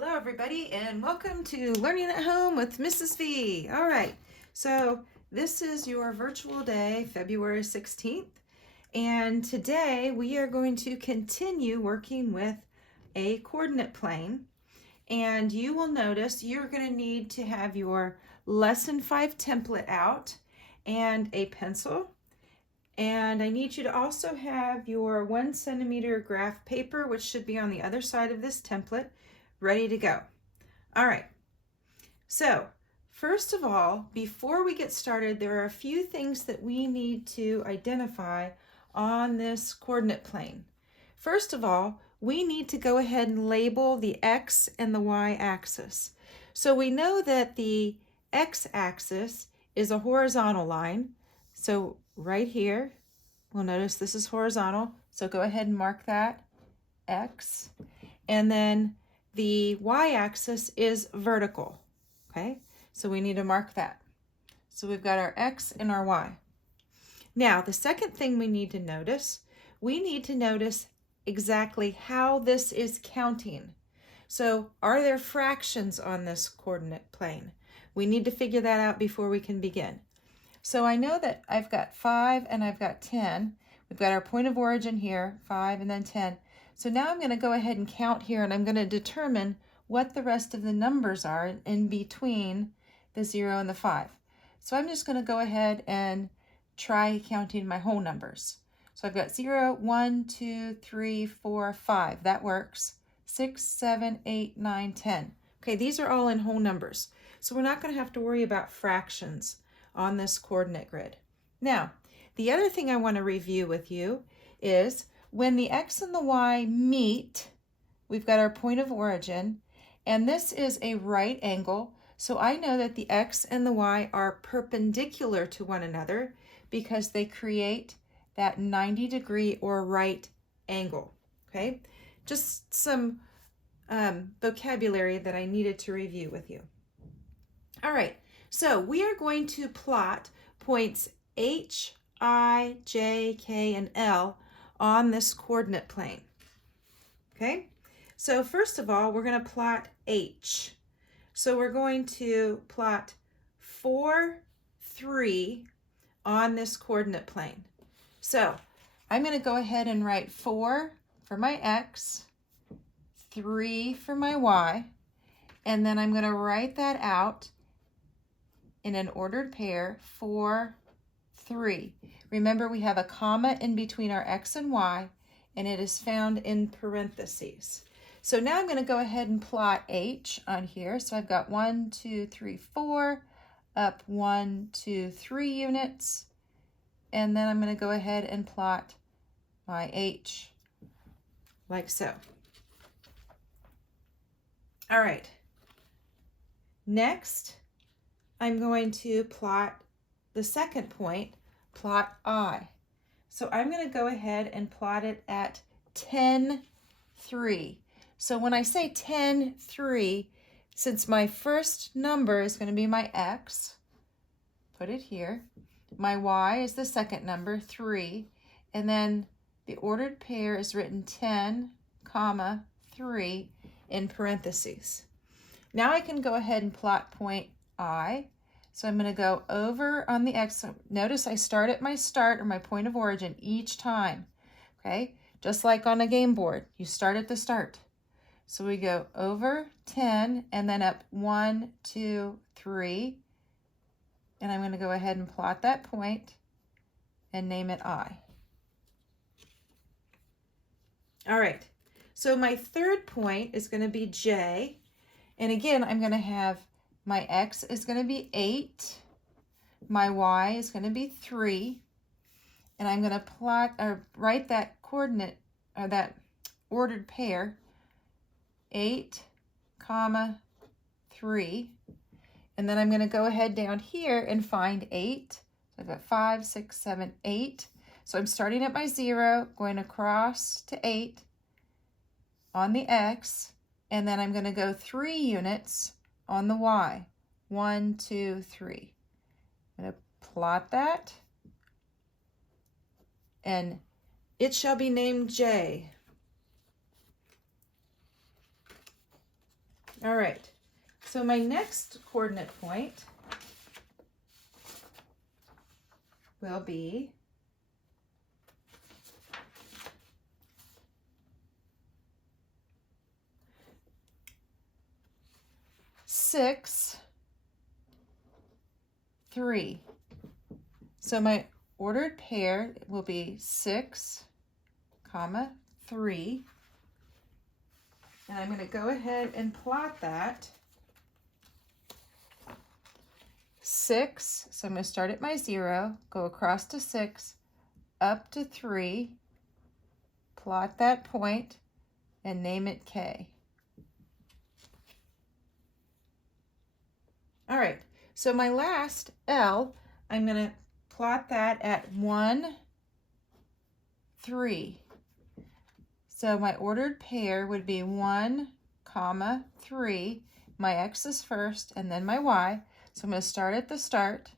Hello everybody and welcome to Learning at Home with Mrs. V. All right, so this is your virtual day, February 16th, and today we are going to continue working with a coordinate plane. And you will notice you're going to need to have your Lesson 5 template out and a pencil. And I need you to also have your 1 centimeter graph paper, which should be on the other side of this template, ready to go. All right, so first of all, before we get started, there are a few things that we need to identify on this coordinate plane. First of all, we need to go ahead and label the X and the Y axis. So we know that the X axis is a horizontal line. So right here, we'll notice this is horizontal. So go ahead and mark that, X. And then the y-axis is vertical, okay? So we need to mark that. So we've got our X and our Y. Now, the second thing we need to notice exactly how this is counting. So are there fractions on this coordinate plane? We need to figure that out before we can begin. So I know that I've got 5 and I've got 10. We've got our point of origin here, 5 and then 10. So now I'm going to go ahead and count here, and I'm going to determine what the rest of the numbers are in between the 0 and the 5. So I'm just going to go ahead and try counting my whole numbers. So I've got 0, 1, 2, 3, 4, 5. That works. 6, 7, 8, 9, 10. Okay, these are all in whole numbers. So we're not going to have to worry about fractions on this coordinate grid. Now, the other thing I want to review with you is when the X and the Y meet, we've got our point of origin, and this is a right angle. So I know that the X and the Y are perpendicular to one another because they create that 90-degree or right angle, okay? Just some vocabulary that I needed to review with you. All right, so we are going to plot points H, I, J, K, and L on this coordinate plane. Okay, so first of all, we're going to plot H. So we're going to plot 4, 3 on this coordinate plane. So I'm going to go ahead and write 4 for my X, 3 for my Y, and then I'm going to write that out in an ordered pair, 4, 3. Remember, we have a comma in between our X and Y, and it is found in parentheses. So now I'm going to go ahead and plot H on here. So I've got 1, 2, 3, 4, up 1, 2, 3 units, and then I'm going to go ahead and plot my H like so. All right. Next, I'm going to plot the second point, plot I. So I'm going to go ahead and plot it at 10, 3. So when I say 10, 3, since my first number is going to be my X, put it here. My Y is the second number, 3. And then the ordered pair is written 10, comma, 3 in parentheses. Now I can go ahead and plot point I. So I'm going to go over on the X. Notice I start at my start or my point of origin each time, okay? Just like on a game board, you start at the start. So we go over 10 and then up 1, 2, 3. And I'm going to go ahead and plot that point and name it I. All right, so my third point is going to be J. And again, I'm going to have my X is going to be 8, my Y is going to be 3, and I'm going to plot or write that coordinate or that ordered pair 8, comma 3, and then I'm going to go ahead down here and find 8. So I've got 5, 6, 7, 8. So I'm starting at my 0, going across to 8 on the X, and then I'm going to go 3 units on the Y, 1, 2, 3. I'm going to plot that, and it shall be named J. All right, so my next coordinate point will be 6, 3. So my ordered pair will be 6, 3. And I'm going to go ahead and plot that. 6, so I'm going to start at my 0, go across to 6, up to 3, plot that point, and name it K. All right, so my last L, I'm going to plot that at 1, 3. So my ordered pair would be 1, 3. My X is first and then my Y. So I'm going to start at the start.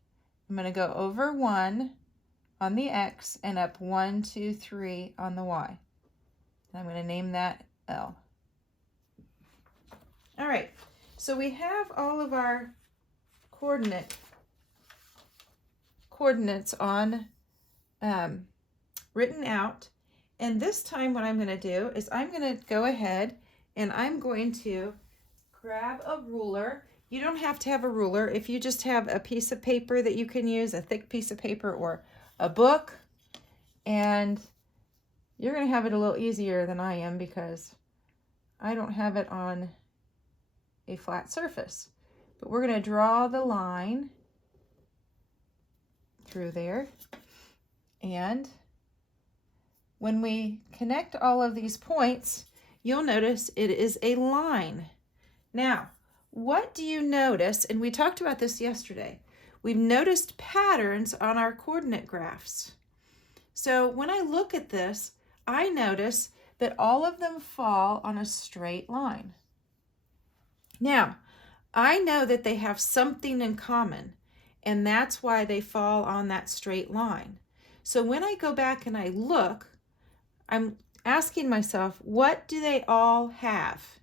I'm going to go over 1 on the X and up 1, 2, 3 on the Y. And I'm going to name that L. All right, so we have all of our coordinates on written out. And this time what I'm going to do is I'm going to go ahead and I'm going to grab a ruler. You don't have to have a ruler. If you just have a piece of paper that you can use, a thick piece of paper or a book, and you're going to have it a little easier than I am because I don't have it on a flat surface. But we're going to draw the line through there. And when we connect all of these points, you'll notice it is a line. Now, what do you notice? And we talked about this yesterday. We've noticed patterns on our coordinate graphs. So when I look at this, I notice that all of them fall on a straight line. Now, I know that they have something in common, and that's why they fall on that straight line. So when I go back and I look, I'm asking myself, what do they all have?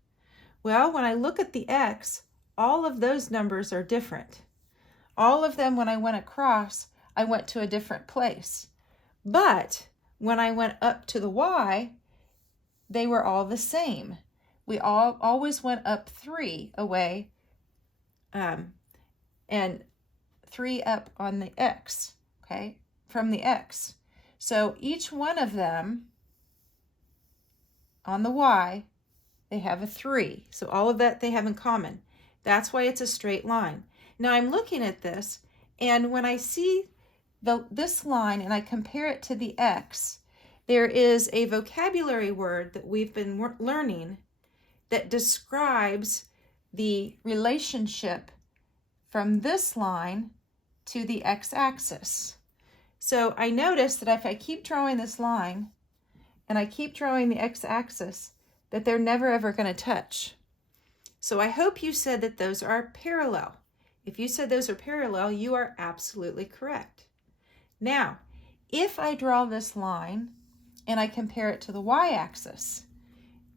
Well, when I look at the X, all of those numbers are different. All of them, when I went across, I went to a different place. But when I went up to the Y, they were all the same. We always went up 3 away, and 3 up on the X, okay, from the X. So each one of them on the Y, they have a 3. So all of that they have in common. That's why it's a straight line. Now I'm looking at this, and when I see this line and I compare it to the X, there is a vocabulary word that we've been learning that describes the relationship from this line to the x-axis. So I notice that if I keep drawing this line and I keep drawing the x-axis, that they're never ever going to touch. So I hope you said that those are parallel. If you said those are parallel, you are absolutely correct. Now, if I draw this line and I compare it to the y-axis,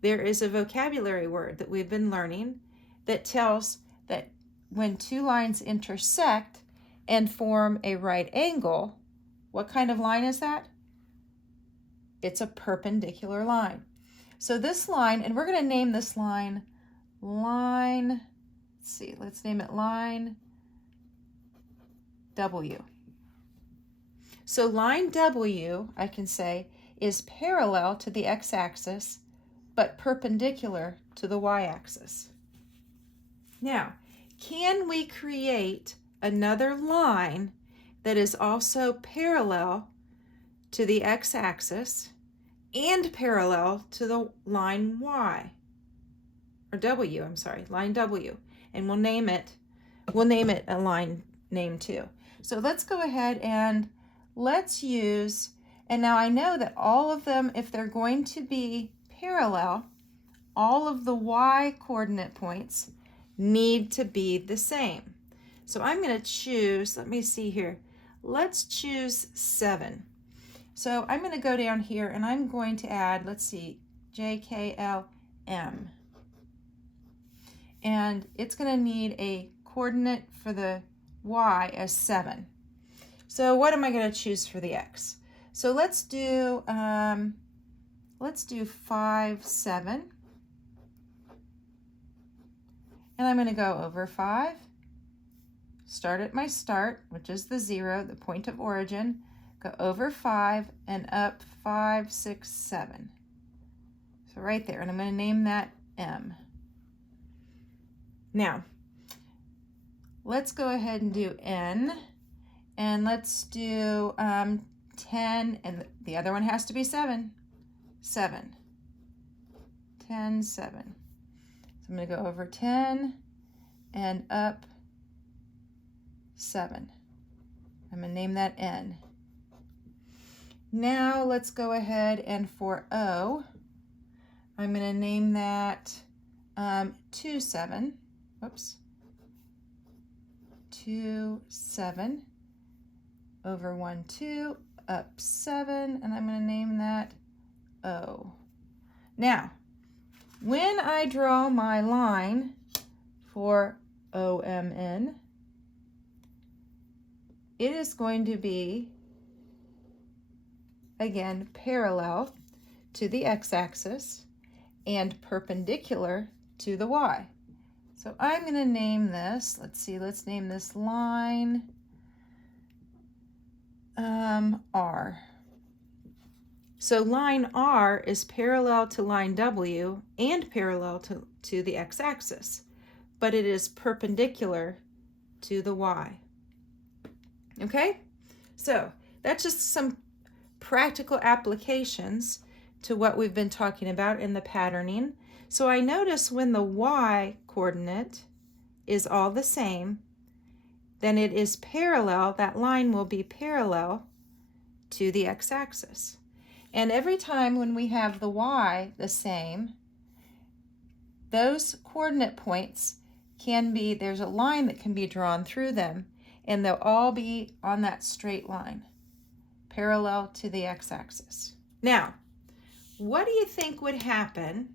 there is a vocabulary word that we've been learning that tells that when two lines intersect and form a right angle, what kind of line is that? It's a perpendicular line. So this line, and we're going to name this line, let's name it line W. So line W, I can say, is parallel to the x-axis, but perpendicular to the y-axis. Now, can we create another line that is also parallel to the x-axis and parallel to the line Y, or W, I'm sorry, line W, and we'll name it a line name too. So let's go ahead and let's use, and now I know that all of them, if they're going to be parallel, all of the Y coordinate points need to be the same. So I'm going to choose, let me see here, let's choose 7. So I'm going to go down here and I'm going to add, let's see, J, K, L, M. and it's going to need a coordinate for the y as 7. So what am I going to choose for the x? So let's do 5, 7. And I'm going to go over 5, start at my start, which is the 0, the point of origin, go over 5 and up 5, 6, 7. So right there, and I'm going to name that M. Now, let's go ahead and do N, and let's do 10, and the other one has to be 7. 7. 10, 7. I'm going to go over 10 and up 7. I'm going to name that N. Now let's go ahead and for O, I'm going to name that 2, 7. Whoops. 2, 7. Over 1, 2, up 7, and I'm going to name that O. Now, when I draw my line for OMN, it is going to be, again, parallel to the x-axis and perpendicular to the y. So I'm going to name this, let's name this line R. So line R is parallel to line W and parallel to the x-axis, but it is perpendicular to the y. Okay? So that's just some practical applications to what we've been talking about in the patterning. So I notice when the y coordinate is all the same, then it is parallel, that line will be parallel to the x-axis. And every time when we have the y the same, those coordinate points can be, there's a line that can be drawn through them, and they'll all be on that straight line, parallel to the x-axis. Now, what do you think would happen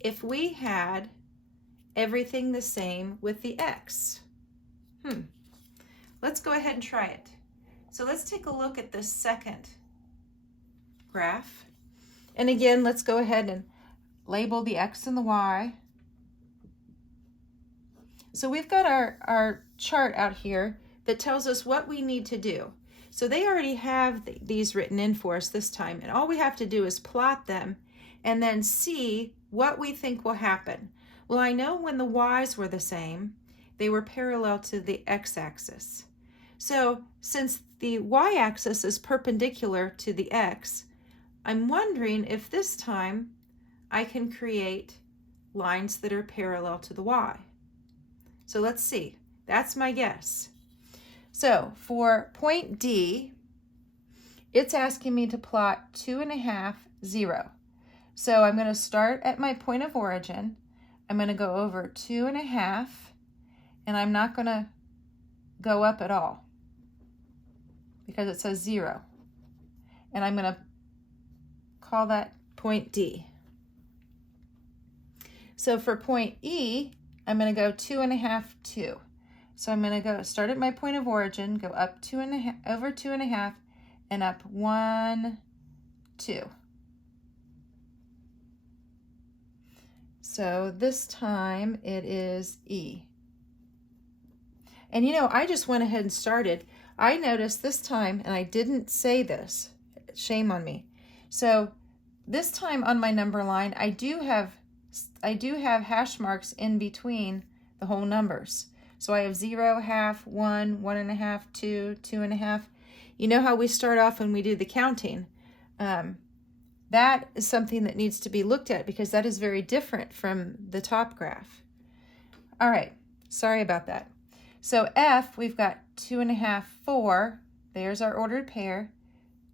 if we had everything the same with the x? Let's go ahead and try it. So let's take a look at this second graph. And again, let's go ahead and label the x and the y. So we've got our chart out here that tells us what we need to do. So they already have these written in for us this time, and all we have to do is plot them and then see what we think will happen. Well, I know when the y's were the same, they were parallel to the x-axis. So since the y-axis is perpendicular to the x, I'm wondering if this time I can create lines that are parallel to the y. So let's see. That's my guess. So for point D, it's asking me to plot 2.5, 0. So I'm going to start at my point of origin. I'm going to go over 2.5, and I'm not going to go up at all because it says 0. And I'm going to call that point D. So for point E, I'm going to go 2.5, 2. So I'm going to go start at my point of origin, go up 2.5, over 2.5, and up 1, 2. So this time it is E. And you know, I just went ahead and started. I noticed this time, and I didn't say this, shame on me. So this time on my number line, I do have hash marks in between the whole numbers. So I have 0, half, 1, 1.5, 2, 2.5. You know how we start off when we do the counting. That is something that needs to be looked at because that is very different from the top graph. All right, sorry about that. So F, we've got 2.5, 4. There's our ordered pair.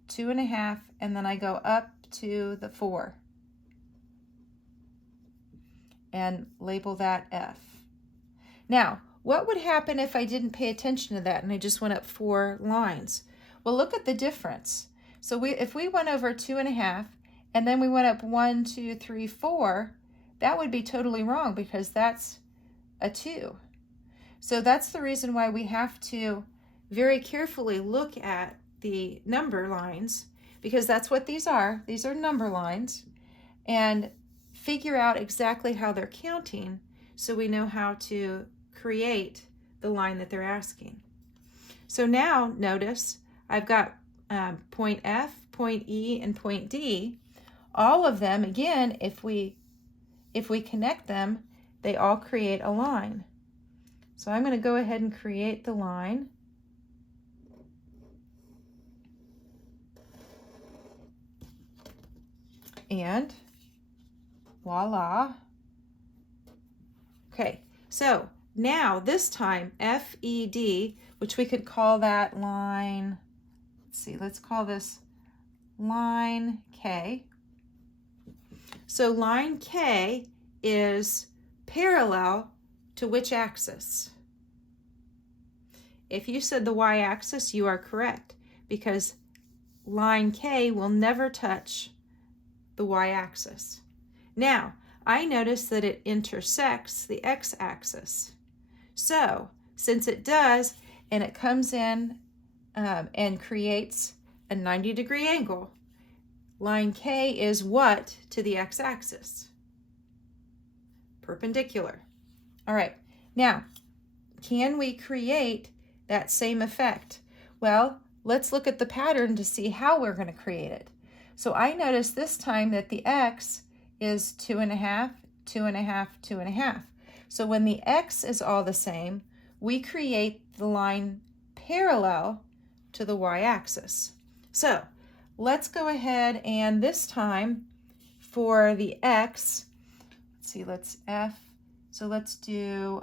2.5, and then I go up to the 4. And label that F. Now, what would happen if I didn't pay attention to that and I just went up 4 lines? Well, look at the difference. So if we went over 2.5 and then we went up 1, 2, 3, 4, that would be totally wrong because that's a 2. So that's the reason why we have to very carefully look at the number lines, because that's what these are. These are number lines, and figure out exactly how they're counting so we know how to create the line that they're asking. So now notice I've got point F, point E, and point D. All of them, again, if we connect them, they all create a line. So I'm going to go ahead and create the line. And voila. Okay, so now this time FED, which we could call that line, let's see, let's call this line K. So line K is parallel to which axis? If you said the y-axis, you are correct, because line K will never touch the y-axis. Now, I notice that it intersects the x-axis. So, since it does, and it comes in and creates a 90-degree angle, line K is what to the x-axis? Perpendicular. All right, now, can we create that same effect? Well, let's look at the pattern to see how we're going to create it. So I notice this time that the x is 2.5, 2.5, 2.5. So when the x is all the same, we create the line parallel to the y-axis. So let's go ahead and this time for the x, let's see, let's F. So let's do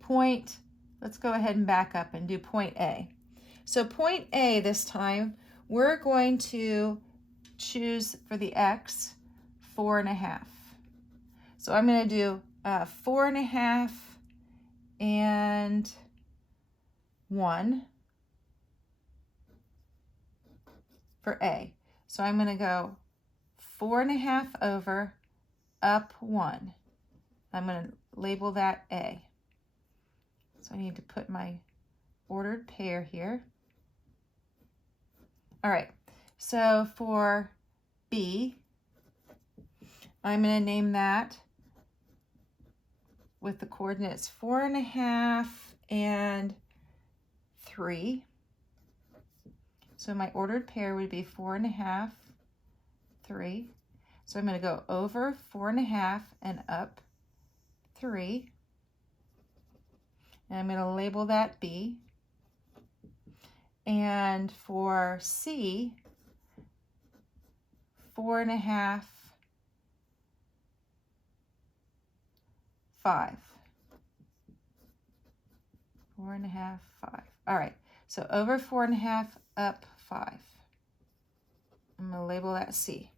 point, let's go ahead and back up and do point A. So point A this time, we're going to choose for the x 4.5. So I'm going to do 4.5 and 1 for A. So I'm going to go 4.5 over up 1. I'm going to label that A. So I need to put my ordered pair here. All right, so for B, I'm going to name that with the coordinates 4.5 and 3. So my ordered pair would be 4.5, 3. So I'm going to go over 4.5 and up 3. And I'm going to label that B. And for C, 4.5, 5. 4.5, 5. All right, so over 4.5, up 5. I'm going to label that C.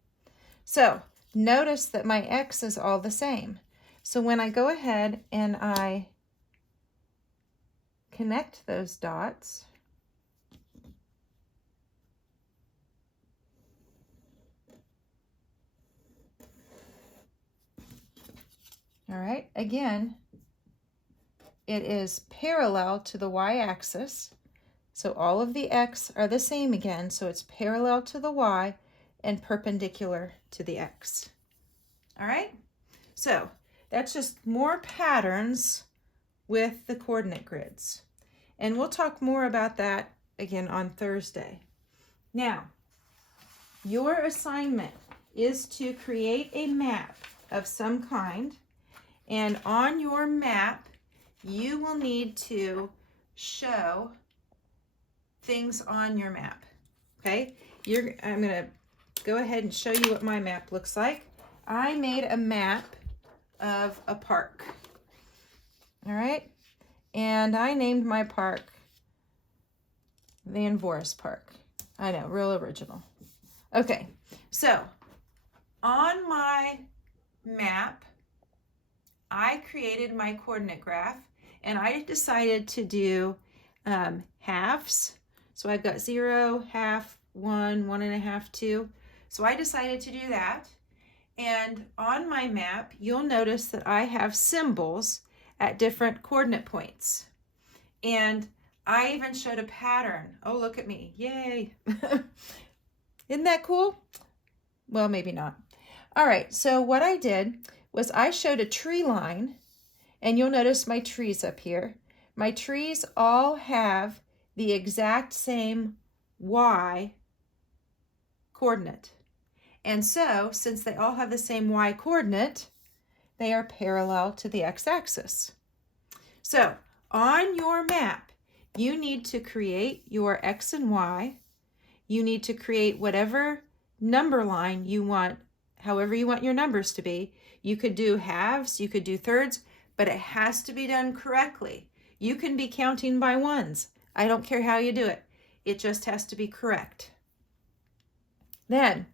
So notice that my X is all the same. So when I go ahead and I connect those dots, all right, again, it is parallel to the y-axis. So all of the x are the same again, so it's parallel to the y and perpendicular to the x. All right, so that's just more patterns with the coordinate grids. And we'll talk more about that again on Thursday. Now, your assignment is to create a map of some kind, and on your map, you will need to show things on your map, okay? I'm gonna go ahead and show you what my map looks like. I made a map of a park, all right? And I named my park Van Voris Park. I know, real original. Okay, so on my map, I created my coordinate graph, and I decided to do halves. So I've got 0, half, 1, 1.5, 2. So I decided to do that. And on my map, you'll notice that I have symbols at different coordinate points. And I even showed a pattern. Oh, look at me. Yay. Isn't that cool? Well, maybe not. All right, so what I did was I showed a tree line, and you'll notice my trees up here. My trees all have the exact same y coordinate. And so, since they all have the same y coordinate, they are parallel to the x-axis. So, on your map, you need to create your x and y. You need to create whatever number line you want, however you want your numbers to be. You could do halves, you could do thirds, but it has to be done correctly. You can be counting by ones. I don't care how you do it. It just has to be correct. Then,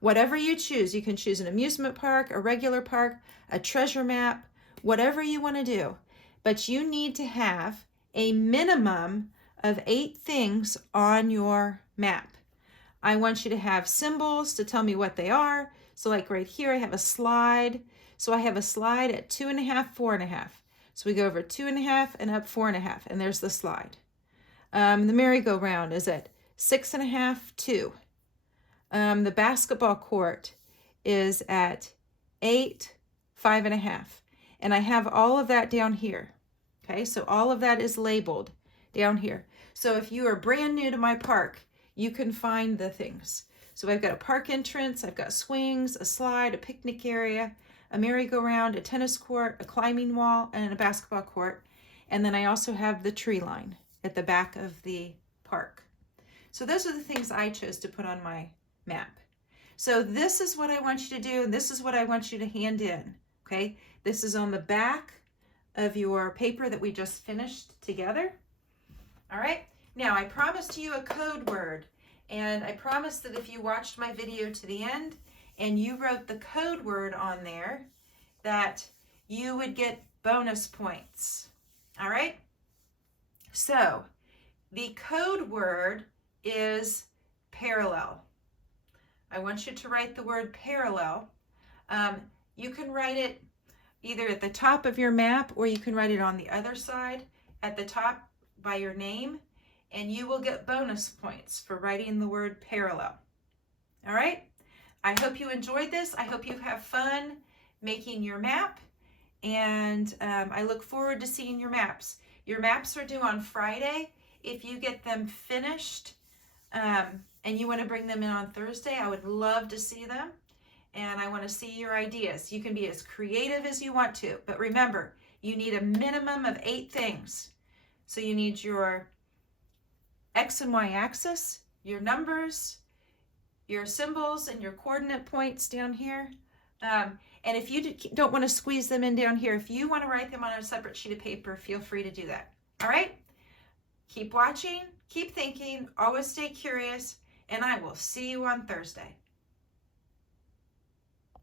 whatever you choose, you can choose an amusement park, a regular park, a treasure map, whatever you want to do. But you need to have a minimum of 8 things on your map. I want you to have symbols to tell me what they are. So like right here, I have a slide. So I have a slide at 2.5, 4.5. So we go over 2.5 and up 4.5, and there's the slide. The merry-go-round is at 6.5, 2. The basketball court is at 8, 5.5. And I have all of that down here. Okay, so all of that is labeled down here. So if you are brand new to my park, you can find the things. So I've got a park entrance, I've got swings, a slide, a picnic area, a merry-go-round, a tennis court, a climbing wall, and a basketball court. And then I also have the tree line at the back of the park. So those are the things I chose to put on my map. So this is what I want you to do, and this is what I want you to hand in, okay? This is on the back of your paper that we just finished together. All right, now I promised you a code word, and I promised that if you watched my video to the end and you wrote the code word on there, that you would get bonus points. All right, so the code word is parallel. I want you to write the word parallel. You can write it either at the top of your map, or you can write it on the other side at the top by your name, and you will get bonus points for writing the word parallel. All right? I hope you enjoyed this. I hope you have fun making your map, and I look forward to seeing your maps. Your maps are due on Friday. If you get them finished and you want to bring them in on Thursday, I would love to see them. And I want to see your ideas. You can be as creative as you want to, but remember, you need a minimum of 8 things. So you need your X and Y axis, your numbers, your symbols, and your coordinate points down here. And if you don't want to squeeze them in down here, if you want to write them on a separate sheet of paper, feel free to do that. All right? Keep watching, keep thinking, always stay curious, and I will see you on Thursday.